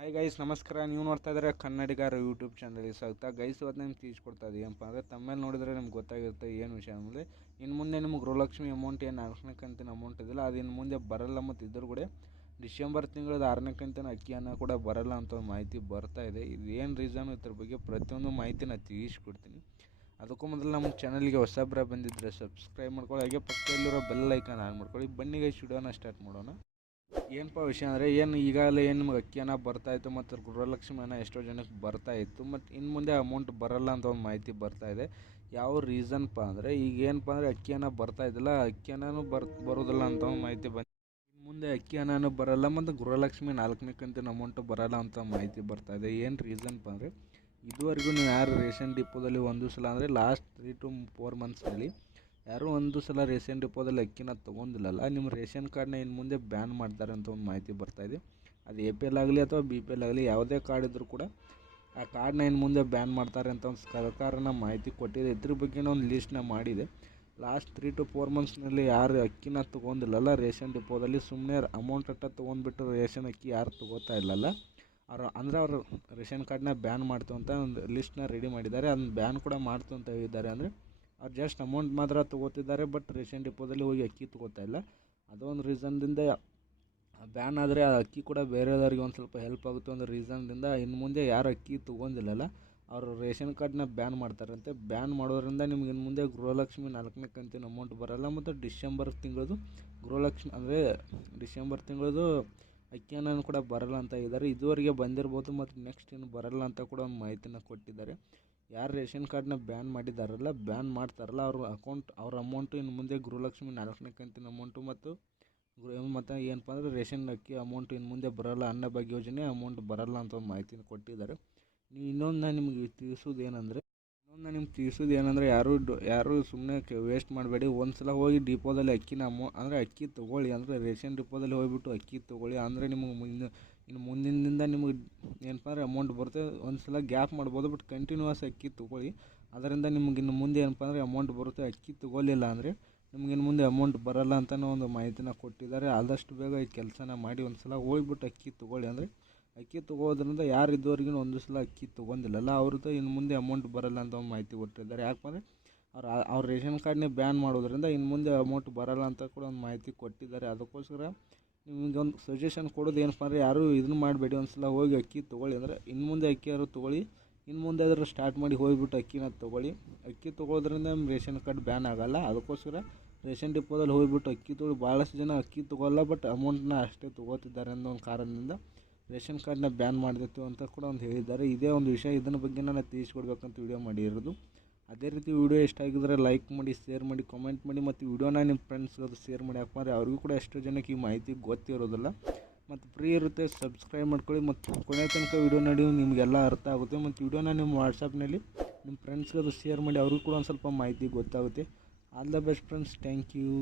Hi guys, ನಮಸ್ಕಾರ. ನೀವು ನೋಡ್ತಾ ಇದ್ದಾರೆ ಕನ್ನಡಿಗರ ಯೂಟ್ಯೂಬ್ ಚಾನಲ್ಗೆ ಸ್ವಾಗತ. ಗೈಸ್, ಇವತ್ತು ನಿಮ್ಗೆ ತಿಳಿಸ್ಕೊಡ್ತಾ ಇದ್ದೀವಿ ಏನಪ್ಪ ಅಂದರೆ ತಮ್ಮೇಲೆ ನೋಡಿದರೆ ನಿಮ್ಗೆ ಗೊತ್ತಾಗಿರುತ್ತೆ ಏನು ವಿಷಯ ಅಂದರೆ ಇನ್ನು ಮುಂದೆ ನಿಮ್ಗೆ ಗೃಹಲಕ್ಷ್ಮಿ ಅಮೌಂಟ್ ಏನು 4ನೇ ಕಂತಿನ ಅಮೌಂಟ್ ಇದೆಯಲ್ಲ ಅದು ಇನ್ನು ಮುಂದೆ ಬರಲ್ಲ. ಮತ್ತು ಇದ್ರೂ ಕೂಡ ಡಿಸೆಂಬರ್ ತಿಂಗಳದ 6ನೇ ಕಂತಿನ ಅಕ್ಕಿಯನ್ನು ಕೂಡ ಬರಲ್ಲ ಅಂತ ಒಂದು ಮಾಹಿತಿ ಬರ್ತಾ ಇದೆ. ಇದು ಏನು ರೀಸನ್, ಇದ್ರ ಬಗ್ಗೆ ಪ್ರತಿಯೊಂದು ಮಾಹಿತಿನ ತಿಳಿಸ್ಕೊಡ್ತೀನಿ. ಅದಕ್ಕೂ ಮೊದಲು ನಮ್ಮ ಚಾನಲ್ಗೆ ಹೊಸಬ್ರ ಬಂದಿದ್ದರೆ ಸಬ್ಸ್ಕ್ರೈಬ್ ಮಾಡ್ಕೊಳ್ಳಿ, ಹಾಗೆ ಪಕ್ಕದಲ್ಲಿರೋ ಬೆಲ್ ಐಕಾನ್ ಆನ್ ಮಾಡ್ಕೊಳ್ಳಿ. ಬನ್ನಿ ಗೈಸ್, ವಿಡಿಯೋನ ಸ್ಟಾರ್ಟ್ ಮಾಡೋಣ. ಏನಪ್ಪ ವಿಷಯ ಅಂದರೆ ಈಗಾಗಲೇ ನಿಮ್ಗೆ ಅಕ್ಕಿಯನ್ನು ಬರ್ತಾಯಿತ್ತು ಮತ್ತು ಗೃಹಲಕ್ಷ್ಮಿ ಹಣ ಎಷ್ಟೋ ಜನಕ್ಕೆ ಬರ್ತಾಯಿತ್ತು. ಮತ್ತು ಇನ್ನು ಮುಂದೆ ಅಮೌಂಟ್ ಬರಲ್ಲ ಅಂತ ಒಂದು ಮಾಹಿತಿ ಬರ್ತಾಯಿದೆ. ಯಾವ ರೀಸನ್ಪ ಅಂದರೆ ಈಗ ಏನಪ್ಪ ಅಂದರೆ ಅಕ್ಕಿಯನ್ನು ಬರ್ತಾಯಿದ್ದಿಲ್ಲ, ಅಕ್ಕಿಯನ್ನು ಬರೋದಿಲ್ಲ ಅಂತ ಒಂದು ಮಾಹಿತಿ ಬಂದು ಇನ್ನು ಮುಂದೆ ಅಕ್ಕಿ ಹಣನೂ ಬರಲ್ಲ ಮತ್ತು ಗೃಹಲಕ್ಷ್ಮಿ 4ನೇ ಕಂತಿನ ಅಮೌಂಟು ಬರಲ್ಲ ಅಂತ ಮಾಹಿತಿ ಬರ್ತಾಯಿದೆ. ಏನು ರೀಸನ್ಪ ಅಂದರೆ ಇದುವರೆಗೂ ನೀವು ಯಾರು ರೇಷನ್ ಡಿಪೋದಲ್ಲಿ ಒಂದು ಸಲ ಅಂದರೆ ಲಾಸ್ಟ್ 3 to 4 ಮಂತ್ಸ್ನಲ್ಲಿ ಯಾರೂ ಒಂದು ಸಲ ರೇಷನ್ ಡಿಪೋದಲ್ಲಿ ಅಕ್ಕಿನ ತೊಗೊಂಡಿಲ್ಲಲ್ಲ, ನಿಮ್ಮ ರೇಷನ್ ಕಾರ್ಡ್ನ ಇನ್ನು ಮುಂದೆ ಬ್ಯಾನ್ ಮಾಡ್ತಾರೆ ಅಂತ ಒಂದು ಮಾಹಿತಿ ಬರ್ತಾಯಿದೆ. ಅದು ಎ ಪಿ ಎಲ್ ಆಗಲಿ ಅಥವಾ ಬಿ ಪಿ ಎಲ್ ಆಗಲಿ ಯಾವುದೇ ಕಾರ್ಡ್ ಇದ್ದರೂ ಕೂಡ ಆ ಕಾರ್ಡ್ನ ಇನ್ನು ಮುಂದೆ ಬ್ಯಾನ್ ಮಾಡ್ತಾರೆ ಅಂತ ಒಂದು ಸರ್ಕಾರನ ಮಾಹಿತಿ ಕೊಟ್ಟಿದೆ. ಇದ್ರ ಬಗ್ಗೆ ಒಂದು ಲೀಸ್ಟ್ನ ಮಾಡಿದೆ. ಲಾಸ್ಟ್ 3 to 4 ಮಂತ್ಸ್ನಲ್ಲಿ ಯಾರು ಅಕ್ಕಿನ ತೊಗೊಂಡಿಲ್ಲಲ್ಲ ರೇಷನ್ ಡಿಪೋದಲ್ಲಿ, ಸುಮ್ಮನೆ ಅಮೌಂಟ್ ತೊಗೊಂಡ್ಬಿಟ್ಟು ರೇಷನ್ ಅಕ್ಕಿ ಯಾರು ತೊಗೋತಾ ಇಲ್ಲಲ್ಲ ಅವರು ರೇಷನ್ ಕಾರ್ಡ್ನ ಬ್ಯಾನ್ ಮಾಡ್ತು ಅಂತ ಒಂದು ಲಿಸ್ಟ್ನ ರೆಡಿ ಮಾಡಿದ್ದಾರೆ. ಅದನ್ನ ಬ್ಯಾನ್ ಕೂಡ ಮಾಡ್ತು ಅಂತ ಹೇಳಿದ್ದಾರೆ. ಅಂದರೆ ಅವ್ರು ಜಸ್ಟ್ ಅಮೌಂಟ್ ಮಾತ್ರ ತೊಗೋತಿದ್ದಾರೆ, ಬಟ್ ರೇಷನ್ ಡಿಪೋದಲ್ಲಿ ಹೋಗಿ ಅಕ್ಕಿ ತೊಗೋತಾ ಇಲ್ಲ. ಅದೊಂದು ರೀಸನ್ದಿಂದ ಬ್ಯಾನ್ ಆದರೆ ಆ ಅಕ್ಕಿ ಕೂಡ ಬೇರೆದವ್ರಿಗೆ ಒಂದು ಸ್ವಲ್ಪ ಹೆಲ್ಪ್ ಆಗುತ್ತೆ ಒಂದು ರೀಸನ್ದಿಂದ ಇನ್ನು ಮುಂದೆ ಯಾರು ಅಕ್ಕಿ ತೊಗೊಂಡಿಲ್ಲಲ್ಲ ಅವರು ರೇಷನ್ ಕಾರ್ಡ್ನ ಬ್ಯಾನ್ ಮಾಡ್ತಾರಂತೆ. ಬ್ಯಾನ್ ಮಾಡೋದ್ರಿಂದ ನಿಮ್ಗೆ ಇನ್ನು ಮುಂದೆ ಗೃಹಲಕ್ಷ್ಮಿ 4ನೇ ಕಂತಿನ ಅಮೌಂಟ್ ಬರಲ್ಲ. ಮತ್ತು ಡಿಸೆಂಬರ್ ತಿಂಗಳದು ಗೃಹಲಕ್ಷ್ಮಿ ಅಂದರೆ ಡಿಸೆಂಬರ್ ತಿಂಗಳದು ಅಕ್ಕಿ ಹಣನೂ ಕೂಡ ಬರಲ್ಲ ಅಂತ ಇದ್ದಾರೆ. ಇದುವರೆಗೆ ಬಂದಿರ್ಬೋದು ಮತ್ತು ನೆಕ್ಸ್ಟ್ ಇನ್ನು ಬರಲ್ಲ ಅಂತ ಕೂಡ ಒಂದು ಮಾಹಿತಿನ ಕೊಟ್ಟಿದ್ದಾರೆ. ಯಾರು ರೇಷನ್ ಕಾರ್ಡ್ನ ಬ್ಯಾನ್ ಮಾಡಿದಾರಲ್ಲ, ಬ್ಯಾನ್ ಮಾಡ್ತಾರಲ್ಲ ಅವ್ರ ಅಮೌಂಟು ಇನ್ನು ಮುಂದೆ ಗೃಹಲಕ್ಷ್ಮಿ 4ನೇ ಕಂತಿನ ಅಮೌಂಟು ಮತ್ತು ಏನಪ್ಪ ಅಂದರೆ ರೇಷನ್ ಅಕ್ಕಿ ಅಮೌಂಟು ಇನ್ನು ಮುಂದೆ ಬರಲ್ಲ, ಅನ್ನಭಾಗ್ಯ ಯೋಜನೆ ಅಮೌಂಟ್ ಬರಲ್ಲ ಅಂತ ಒಂದು ಮಾಹಿತಿನ ಕೊಟ್ಟಿದ್ದಾರೆ. ಇನ್ನೊಂದು ನಾನು ನಿಮಗೆ ತಿಳಿಸೋದು ಏನಂದರೆ ಯಾರು ಸುಮ್ಮನೆ ವೇಸ್ಟ್ ಮಾಡಬೇಡಿ. ಒಂದು ಸಲ ಹೋಗಿ ಡಿಪೋದಲ್ಲಿ ಅಕ್ಕಿನ ಅಕ್ಕಿ ತೊಗೊಳ್ಳಿ, ಅಂದರೆ ರೇಷನ್ ಡಿಪೋದಲ್ಲಿ ಹೋಗಿಬಿಟ್ಟು ಅಕ್ಕಿ ತೊಗೊಳ್ಳಿ. ಅಂದರೆ ನಿಮಗೆ ಇನ್ನು ಮುಂದಿನಿಂದ ನಿಮಗೆ ಏನಪ್ಪ ಅಂದರೆ ಅಮೌಂಟ್ ಬರುತ್ತೆ. ಒಂದು ಸಲ ಗ್ಯಾಪ್ ಮಾಡ್ಬೋದು, ಬಟ್ ಕಂಟಿನ್ಯೂಸ್ ಅಕ್ಕಿ ತೊಗೊಳ್ಳಿ. ಅದರಿಂದ ನಿಮ್ಗೆ ಇನ್ನು ಮುಂದೆ ಏನಪ್ಪ ಅಂದರೆ ಅಮೌಂಟ್ ಬರುತ್ತೆ. ಅಕ್ಕಿ ತೊಗೊಳ್ಳಿಲ್ಲ ಅಂದರೆ ನಿಮ್ಗೆ ಇನ್ನು ಮುಂದೆ ಅಮೌಂಟ್ ಬರಲ್ಲ ಅಂತಲೂ ಒಂದು ಮಾಹಿತಿನ ಕೊಟ್ಟಿದ್ದಾರೆ. ಆದಷ್ಟು ಬೇಗ ಈ ಕೆಲಸನ ಮಾಡಿ ಒಂದು ಸಲ ಹೋಗ್ಬಿಟ್ಟು ಅಕ್ಕಿ ತೊಗೊಳ್ಳಿ. ಅಂದರೆ ಅಕ್ಕಿ ತೊಗೋದ್ರಿಂದ ಯಾರು ಇದುವರೆಗೂ ಒಂದು ಸಲ ಅಕ್ಕಿ ತೊಗೊಂಡಿಲ್ಲಲ್ಲ ಅವ್ರದ್ದು ಇನ್ನು ಮುಂದೆ ಅಮೌಂಟ್ ಬರಲ್ಲ ಅಂತ ಒಂದು ಮಾಹಿತಿ ಕೊಟ್ಟಿದ್ದಾರೆ. ಯಾಕಂದರೆ ಅವ್ರ ರೇಷನ್ ಕಾರ್ಡ್ನೇ ಬ್ಯಾನ್ ಮಾಡೋದ್ರಿಂದ ಇನ್ನು ಮುಂದೆ ಅಮೌಂಟ್ ಬರಲ್ಲ ಅಂತ ಕೂಡ ಒಂದು ಮಾಹಿತಿ ಕೊಟ್ಟಿದ್ದಾರೆ. ಅದಕ್ಕೋಸ್ಕರ ನಿಮಗೊಂದು ಸಜೆಷನ್ ಕೊಡೋದು ಏನಪ್ಪ ಅಂದರೆ ಯಾರೂ ಇದನ್ನು ಮಾಡಬೇಡಿ, ಒಂದು ಸಲ ಹೋಗಿ ಅಕ್ಕಿ ತೊಗೊಳ್ಳಿ. ಅಂದರೆ ಇನ್ನು ಮುಂದೆ ಅಕ್ಕಿ ಯಾರು ತೊಗೊಳ್ಳಿ, ಇನ್ನು ಮುಂದೆ ಆದರೂ ಸ್ಟಾರ್ಟ್ ಮಾಡಿ ಹೋಗಿಬಿಟ್ಟು ಅಕ್ಕಿನ ತೊಗೊಳ್ಳಿ. ಅಕ್ಕಿ ತೊಗೊಳೋದ್ರಿಂದ ನಿಮ್ಮ ರೇಷನ್ ಕಾರ್ಡ್ ಬ್ಯಾನ್ ಆಗೋಲ್ಲ. ಅದಕ್ಕೋಸ್ಕರ ರೇಷನ್ ಡಿಪೋದಲ್ಲಿ ಹೋಗಿಬಿಟ್ಟು ಅಕ್ಕಿ ತೊಗೊಳ್ಳಿ. ಭಾಳಷ್ಟು ಜನ ಅಕ್ಕಿ ತೊಗೊಲ್ಲ, ಬಟ್ ಅಮೌಂಟನ್ನ ಅಷ್ಟೇ ತೊಗೋತಿದ್ದಾರೆ ಅನ್ನೋ ಒಂದು ಕಾರಣದಿಂದ ರೇಷನ್ ಕಾರ್ಡ್ನ ಬ್ಯಾನ್ ಮಾಡಿತ್ತು ಅಂತ ಕೂಡ ಒಂದು ಹೇಳಿದ್ದಾರೆ. ಇದೇ ಒಂದು ವಿಷಯ, ಇದನ್ನ ಬಗ್ಗೆ ನಾನು ತಿಳಿಸ್ಕೊಡ್ಬೇಕಂತ ವಿಡಿಯೋ ಮಾಡಿರೋದು. ಅದೇ ರೀತಿ ವಿಡಿಯೋ ಇಷ್ಟ ಆಗಿದ್ರೆ ಲೈಕ್ ಮಾಡಿ, ಶೇರ್ ಮಾಡಿ, ಕಾಮೆಂಟ್ ಮಾಡಿ ಮತ್ತು ವಿಡಿಯೋನ ನಿಮ್ಮ ಫ್ರೆಂಡ್ಸ್ಗೆ ಅದು ಶೇರ್ ಮಾಡಿ. ಯಾಕಂದರೆ ಅವ್ರಿಗೂ ಕೂಡ ಎಷ್ಟೋ ಜನಕ್ಕೆ ಈ ಮಾಹಿತಿ ಗೊತ್ತಿರೋದಿಲ್ಲ. ಮತ್ತು ಫ್ರೀ ಇರುತ್ತೆ, ಸಬ್ಸ್ಕ್ರೈಬ್ ಮಾಡ್ಕೊಳ್ಳಿ. ಮತ್ತು ಕೊನೆ ತನಕ ವಿಡಿಯೋ ನೋಡಿ ನಿಮಗೆಲ್ಲ ಅರ್ಥ ಆಗುತ್ತೆ. ಮತ್ತು ವಿಡಿಯೋನ ನಿಮ್ಮ ವಾಟ್ಸಪ್ನಲ್ಲಿ ನಿಮ್ಮ ಫ್ರೆಂಡ್ಸ್ಗೆ ಅದು ಶೇರ್ ಮಾಡಿ, ಅವ್ರಿಗೂ ಕೂಡ ಒಂದು ಸ್ವಲ್ಪ ಮಾಹಿತಿ ಗೊತ್ತಾಗುತ್ತೆ. All the best friends, thank you.